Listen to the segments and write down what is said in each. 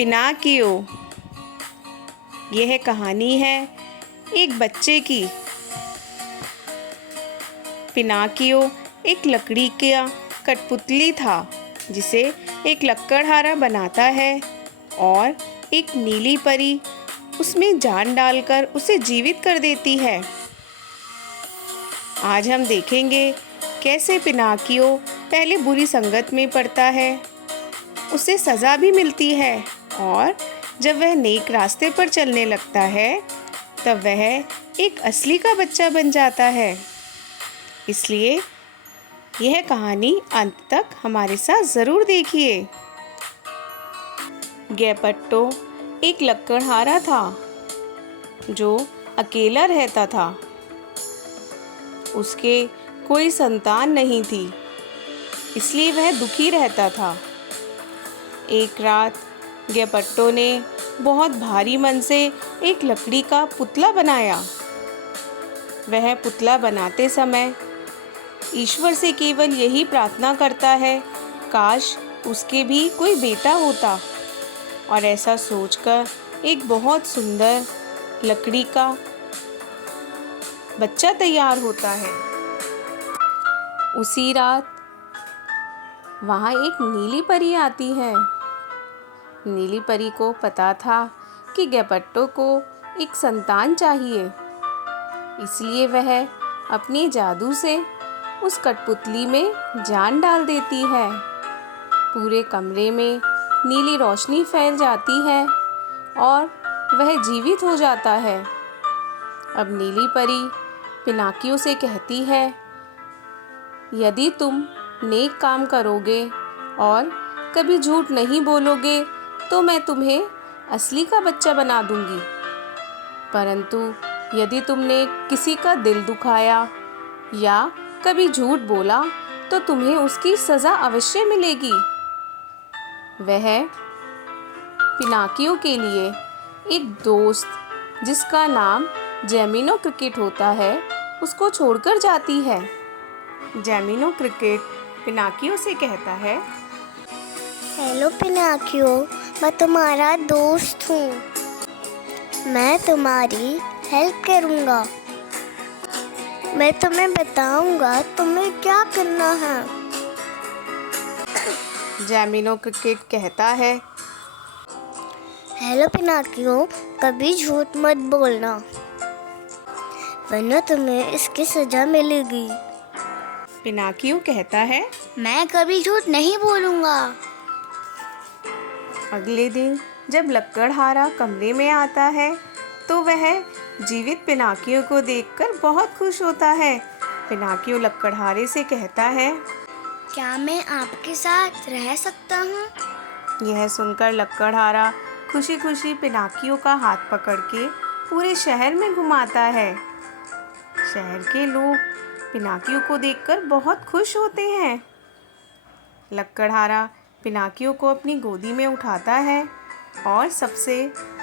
Pinocchio. यह कहानी है एक बच्चे की। पिनाकियो एक लकड़ी का कठपुतली था जिसे एक लकड़हारा बनाता है और एक नीली परी उसमें जान डालकर उसे जीवित कर देती है। आज हम देखेंगे कैसे पिनाकियो पहले बुरी संगत में पड़ता है, उसे सज़ा भी मिलती है और जब वह नेक रास्ते पर चलने लगता है तब वह एक असली का बच्चा बन जाता है। इसलिए यह कहानी अंत तक हमारे साथ ज़रूर देखिए। गैपट्टो एक लकड़हारा था जो अकेला रहता था। उसके कोई संतान नहीं थी, इसलिए वह दुखी रहता था। एक रात गैपट्टो ने बहुत भारी मन से एक लकड़ी का पुतला बनाया। वह पुतला बनाते समय ईश्वर से केवल यही प्रार्थना करता है, काश उसके भी कोई बेटा होता। और ऐसा सोचकर एक बहुत सुंदर लकड़ी का बच्चा तैयार होता है। उसी रात वहाँ एक नीली परी आती है। नीली परी को पता था कि गैपट्टो को एक संतान चाहिए, इसलिए वह अपने जादू से उस कठपुतली में जान डाल देती है। पूरे कमरे में नीली रोशनी फैल जाती है और वह जीवित हो जाता है। अब नीली परी पिनाकियो से कहती है, यदि तुम नेक काम करोगे और कभी झूठ नहीं बोलोगे तो मैं तुम्हें असली का बच्चा बना दूंगी। परंतु यदि तुमने किसी का दिल दुखाया या कभी झूठ बोला तो तुम्हें उसकी सज़ा अवश्य मिलेगी। वह पिनाकियो के लिए एक दोस्त जिसका नाम जेमिनो क्रिकेट होता है उसको छोड़कर जाती है। जेमिनो क्रिकेट पिनाकियो से कहता है, हेलो पिनाकियो, मैं तुम्हारा दोस्त हूँ। मैं तुम्हारी हेल्प करूँगा। मैं तुम्हें बताऊँगा तुम्हें क्या करना है। जेमिनो क्रिकेट कहता है, हेलो पिनाकियो, कभी झूठ मत बोलना वरना तुम्हें इसकी सज़ा मिलेगी। पिनाकियो कहता है, मैं कभी झूठ नहीं बोलूँगा। अगले दिन जब लकड़हारा कमरे में आता है तो वह जीवित पिनाकियो को देखकर बहुत खुश होता है। पिनाकियो लकड़हारे से कहता है, क्या मैं आपके साथ रह सकता हूँ? यह सुनकर लकड़हारा खुशी खुशी पिनाकियो का हाथ पकड़ के पूरे शहर में घुमाता है। शहर के लोग पिनाकियो को देखकर बहुत खुश होते हैं। लकड़हारा पिनाकियो को अपनी गोदी में उठाता है और सबसे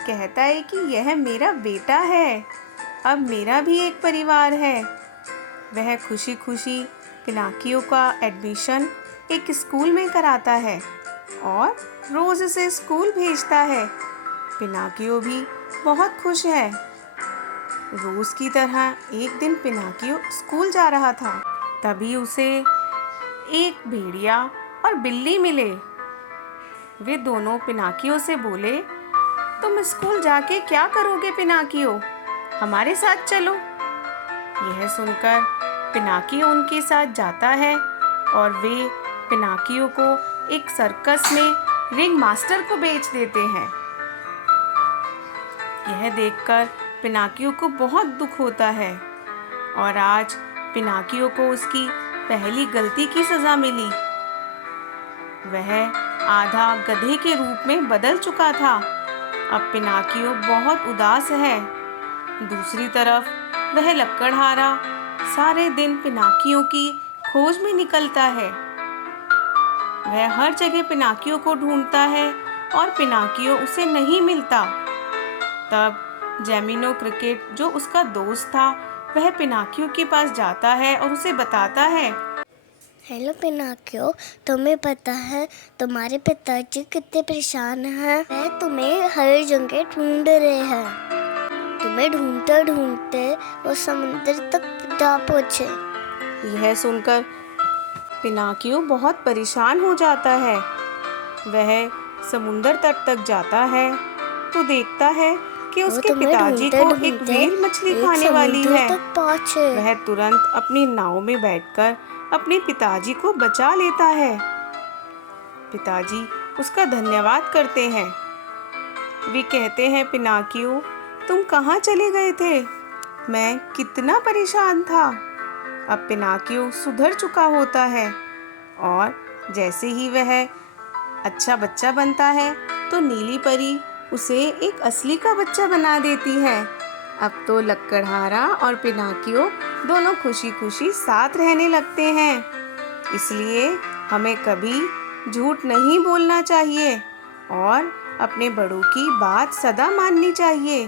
कहता है कि यह मेरा बेटा है, अब मेरा भी एक परिवार है। वह खुशी खुशी पिनाकियो का एडमिशन एक स्कूल में कराता है और रोज़ उसे स्कूल भेजता है। पिनाकियो भी बहुत खुश है। रोज़ की तरह एक दिन पिनाकियो स्कूल जा रहा था, तभी उसे एक भेड़िया और बिल्ली मिले। वे दोनों पिनाकियो से बोले, तुम स्कूल जाके क्या करोगे पिनाकियो, हमारे साथ चलो। यह सुनकर पिनाकियो उनके साथ जाता है और वे पिनाकियो को एक सर्कस में रिंग मास्टर को बेच देते हैं। यह देखकर पिनाकियो को बहुत दुख होता है और आज पिनाकियो को उसकी पहली गलती की सज़ा मिली। वह आधा गधे के रूप में बदल चुका था। अब पिनाकियो बहुत उदास है। दूसरी तरफ वह लकड़हारा सारे दिन पिनाकियो की खोज में निकलता है। वह हर जगह पिनाकियो को ढूंढता है और पिनाकियो उसे नहीं मिलता। तब जेमिनो क्रिकेट जो उसका दोस्त था वह पिनाकियो के पास जाता है और उसे बताता है, हेलो पिनाकियो, तुम्हें पता है तुम्हारे पिताजी कितने परेशान हैं? वह तुम्हें हर जगह ढूंढ रहे हैं। तुम्हें ढूंढते ढूंढते वो समुद्र तक जा पहुँचे। यह सुनकर पिनाकियो बहुत परेशान हो जाता है। वह समुंदर तट तक जाता है तो देखता है कि वो उसके तुम्हें पिताजी ढूंढते को एक ढूंढते व्हेल मछली एक खाने वाली समुद्र है। तक पहुँचे। वह तुरंत अपनी नाव में बैठकर अपने पिताजी को बचा लेता है। पिताजी उसका धन्यवाद करते हैं। वे कहते हैं, पिनाकियो, तुम कहाँ चले गए थे? मैं कितना परेशान था। अब पिनाकियो सुधर चुका होता है और जैसे ही वह अच्छा बच्चा बनता है तो नीली परी उसे एक असली का बच्चा बना देती है। अब तो लक्कड़हारा और पिनाकियो दोनों खुशी खुशी साथ रहने लगते हैं। इसलिए हमें कभी झूठ नहीं बोलना चाहिए और अपने बड़ों की बात सदा माननी चाहिए।